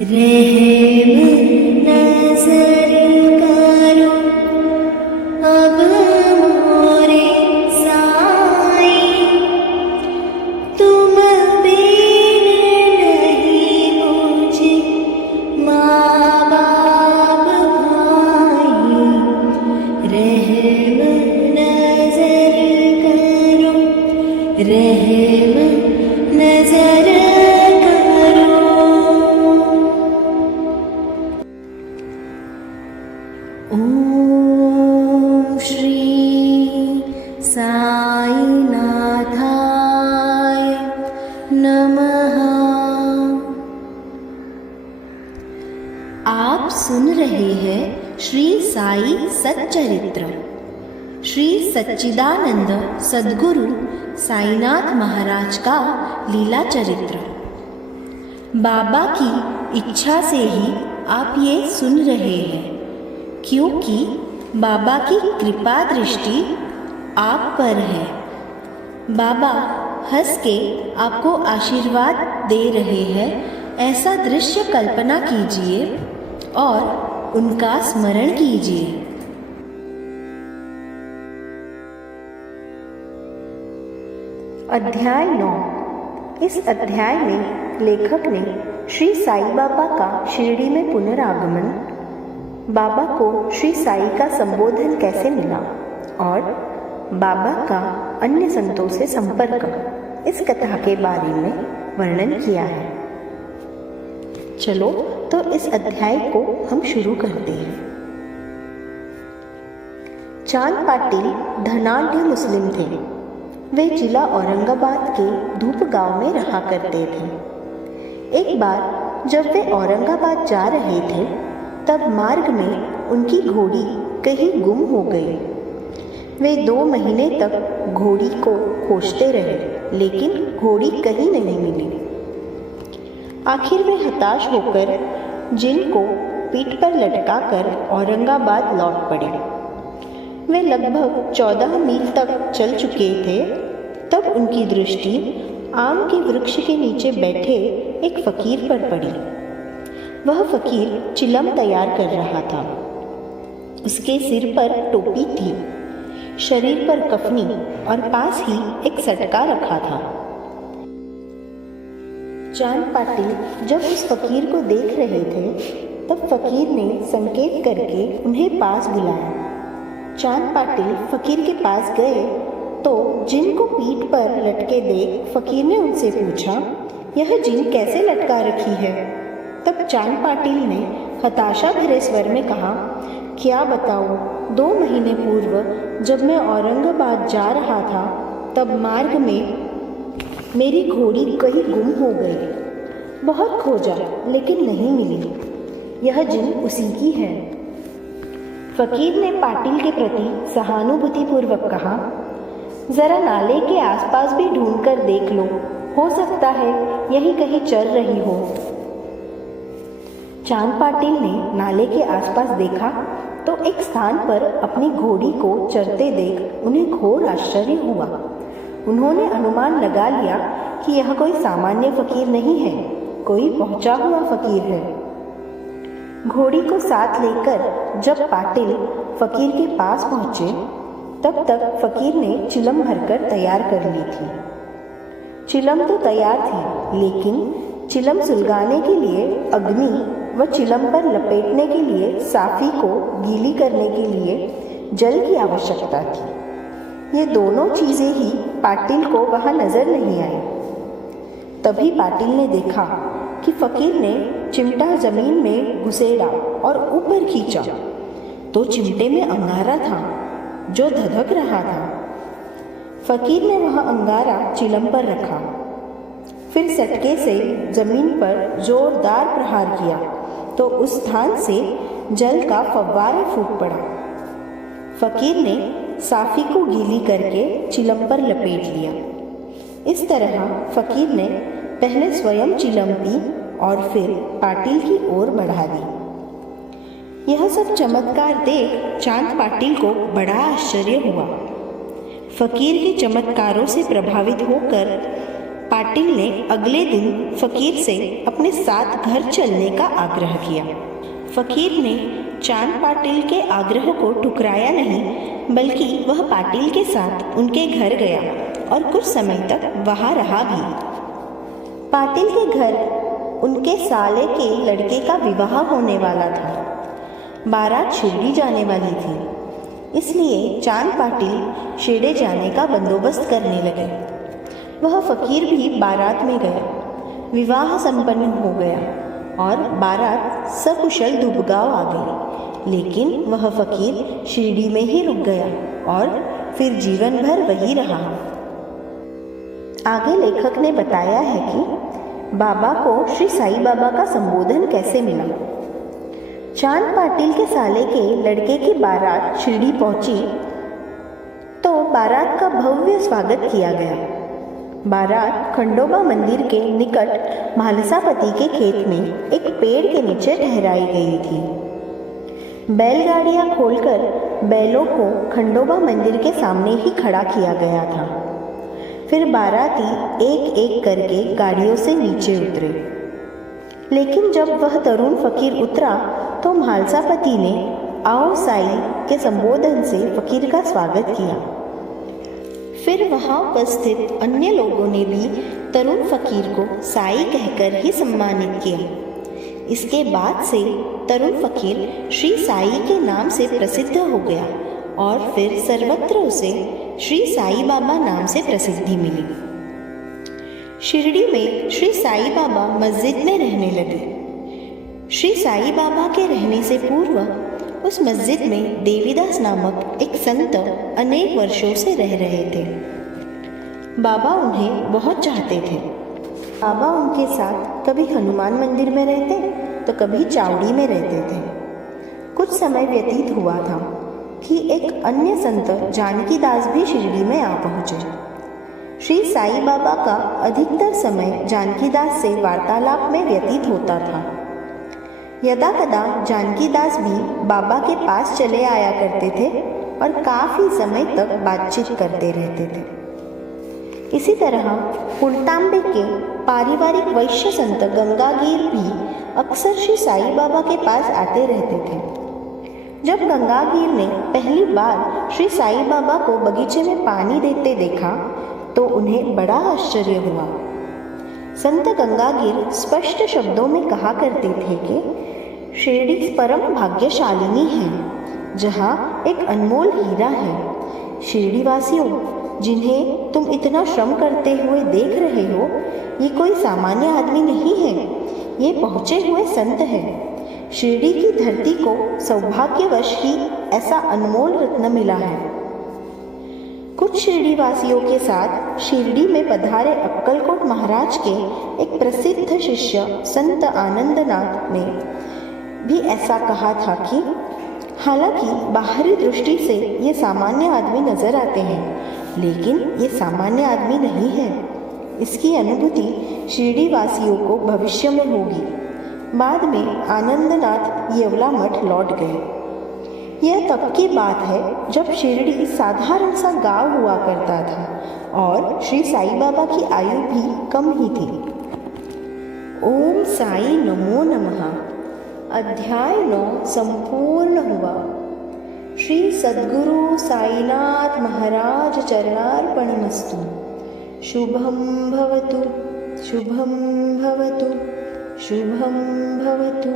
रहम नजर करो अब मोरे साईं, तुम बिन नहीं मुझे माँ बाप भाई। रहम नजर करो, रहम नजर करो। ओम श्री साईनाथाय नमः। आप सुन रहे हैं श्री साई सच्चरित्र। श्री सच्चिदानंद सद्गुरु साईनाथ महाराज का लीला चरित्र। बाबा की इच्छा से ही आप ये सुन रहे हैं, क्योंकि बाबा की कृपा दृष्टि आप पर है। बाबा हंस के आपको आशीर्वाद दे रहे हैं, ऐसा दृश्य कल्पना कीजिए और उनका स्मरण कीजिए। अध्याय 9। इस अध्याय में लेखक ने श्री साई बाबा का शिरडी में पुनरागमन, बाबा को श्री साई का संबोधन कैसे मिला और बाबा का अन्य संतों से संपर्क, इस कथा के बारे में वर्णन किया है। चलो तो इस अध्याय को हम शुरू करते हैं। चांद पाटिल धनाढ्य मुस्लिम थे। वे जिला औरंगाबाद के धूप गांव में रहा करते थे। एक बार जब वे औरंगाबाद जा रहे थे, तब मार्ग में उनकी घोड़ी कहीं गुम हो गई। वे 2 महीने तक घोड़ी को खोजते रहे, लेकिन घोड़ी कहीं नहीं मिली। आखिर वे हताश होकर जिन को पीठ पर लटकाकर औरंगाबाद लौट पड़े। वे लगभग 14 मील तक चल चुके थे, तब उनकी दृष्टि आम के वृक्ष के नीचे बैठे एक फकीर पर पड़ी। वह फकीर चिलम तैयार कर रहा था। उसके सिर पर टोपी थी, शरीर पर कफनी और पास ही एक सटका रखा था। चांद पाटिल जब उस फकीर को देख रहे थे, तब फकीर ने संकेत करके उन्हें पास बुलाया। चांद पाटिल फकीर के पास गए तो जिन को पीठ पर लटके देख फकीर ने उनसे पूछा, यह जिन कैसे लटका रखी है? तब चांद पाटिल ने हताशा भरे स्वर में कहा, क्या बताऊं, 2 महीने पूर्व जब मैं औरंगाबाद जा रहा था, तब मार्ग में मेरी घोड़ी कहीं गुम हो गई। बहुत खोजा लेकिन नहीं मिली। यह जिन उसी की है। फकीर ने पाटिल के प्रति सहानुभूतिपूर्वक कहा, जरा नाले के आसपास भी ढूंढ कर देख लो, हो सकता है यही कहीं चल रही हो। चांद पाटिल ने नाले के आसपास देखा तो एक स्थान पर अपनी घोड़ी को चरते देख उन्हें घोर आश्चर्य हुआ। उन्होंने अनुमान लगा लिया कि यह कोई सामान्य फकीर नहीं है, कोई पहुंचा हुआ फकीर है। घोड़ी को साथ लेकर जब पाटिल फकीर के पास पहुंचे, तब तक फकीर ने चिलम भरकर तैयार कर ली थी। चिलम तो तैयार थी, लेकिन चिलम सुलगाने के लिए अग्नि व चिलम पर लपेटने के लिए साफी को गीली करने के लिए जल की आवश्यकता थी। ये दोनों चीज़ें ही पाटिल को वहाँ नजर नहीं आई। तभी पाटिल ने देखा कि फकीर ने चिमटा जमीन में घुसेड़ा और ऊपर खींचा तो चिमटे में अंगारा था जो धधक रहा था। फकीर ने वह अंगारा चिलम पर रखा, फिर सटके से जमीन पर जोरदार प्रहार किया तो उस स्थान से जल का फव्वारा फूट पड़ा। फकीर ने साफी को गीली करके चिलम पर लपेट लिया। इस तरह फकीर ने पहले स्वयं चिलम पी और फिर पाटिल की ओर बढ़ा दी। यह सब चमत्कार देख चांद पाटिल को बड़ा आश्चर्य हुआ। फकीर के चमत्कारों से प्रभावित होकर पाटिल ने अगले दिन फकीर से अपने साथ घर चलने का आग्रह किया। फकीर ने चांद पाटिल के आग्रह को ठुकराया नहीं, बल्कि वह पाटिल के साथ उनके घर गया और कुछ समय तक वहाँ रहा भी। पाटिल के घर उनके साले के लड़के का विवाह होने वाला था। बारात शिरडी जाने वाली थी, इसलिए चांद पाटिल शिरडी जाने का बंदोबस्त करने लगे। वह फकीर भी बारात में गया। विवाह संपन्न हो गया और बारात सकुशल दुबगांव आ गई, लेकिन वह फकीर शिरडी में ही रुक गया और फिर जीवन भर वही रहा। आगे लेखक ने बताया है कि बाबा को श्री साईं बाबा का संबोधन कैसे मिला। चांद पाटिल के साले के लड़के की बारात शिरडी पहुंची तो बारात का भव्य स्वागत किया गया। बारात खंडोबा मंदिर के निकट म्हालसापति के खेत में एक पेड़ के नीचे ठहराई गई थी। बैलगाड़ियां खोलकर बैलों को खंडोबा मंदिर के सामने ही खड़ा किया गया था। फिर बाराती एक एक करके गाड़ियों से नीचे उतरे, लेकिन जब वह तरुण फकीर उतरा तो म्हालसापति ने आओ साई के संबोधन से फकीर का स्वागत किया। फिर वहाँ उपस्थित अन्य लोगों ने भी तरुण फकीर को साई कहकर ही सम्मानित किया। इसके बाद से तरुण फकीर श्री साई के नाम से प्रसिद्ध हो गया और फिर सर्वत्र उसे श्री साई बाबा नाम से प्रसिद्धि मिली। शिरडी में श्री साई बाबा मस्जिद में रहने लगे। श्री साई बाबा के रहने से पूर्व उस मस्जिद में देवीदास नामक एक संत अनेक वर्षों से रह रहे थे। बाबा उन्हें बहुत चाहते थे। बाबा उनके साथ कभी हनुमान मंदिर में रहते तो कभी चावड़ी में रहते थे। कुछ समय व्यतीत हुआ था कि एक अन्य संत जानकी दास भी शिरडी में आ पहुँचे। श्री साई बाबा का अधिकतर समय जानकी दास से वार्तालाप में व्यतीत होता था। यदा कदा जानकी दास भी बाबा के पास चले आया करते थे और काफ़ी समय तक बातचीत करते रहते थे। इसी तरह कुलतांबे के पारिवारिक वैश्य संत गंगागीर भी अक्सर श्री साई बाबा के पास आते रहते थे। जब गंगागीर ने पहली बार श्री साई बाबा को बगीचे में पानी देते देखा तो उन्हें बड़ा आश्चर्य हुआ। संत गंगागीर स्पष्ट शब्दों में कहा करते थे कि शिरडी परम भाग्यशालिनी है, जहाँ एक अनमोल हीरा है। शिरडी वासियों, जिन्हें तुम इतना श्रम करते हुए देख रहे हो, ये कोई सामान्य आदमी नहीं है, ये पहुँचे हुए संत हैं। शिरडी की धरती को सौभाग्यवश ही ऐसा अनमोल रत्न मिला है। कुछ शिरडी वासियों के साथ शिरडी में पधारे अक्कलकोट महाराज के एक प्रसिद्ध शिष्य संत आनंदनाथ ने भी ऐसा कहा था कि हालांकि बाहरी दृष्टि से ये सामान्य आदमी नजर आते हैं, लेकिन ये सामान्य आदमी नहीं है। इसकी अनुभूति शिरडी वासियों को भविष्य में होगी। बाद में आनंदनाथ येवला मठ लौट गए। यह तब की बात है जब शिरडी साधारण सा गांव हुआ करता था और श्री साई बाबा की आयु भी कम ही थी। ओम साई नमो नमः। अध्याय 9 संपूर्ण हुआ। श्री सद्गुरु साईनाथ महाराज चरणार्पणमस्तु। शुभम भवतु, शुभम भवतु, शुभम भवतु।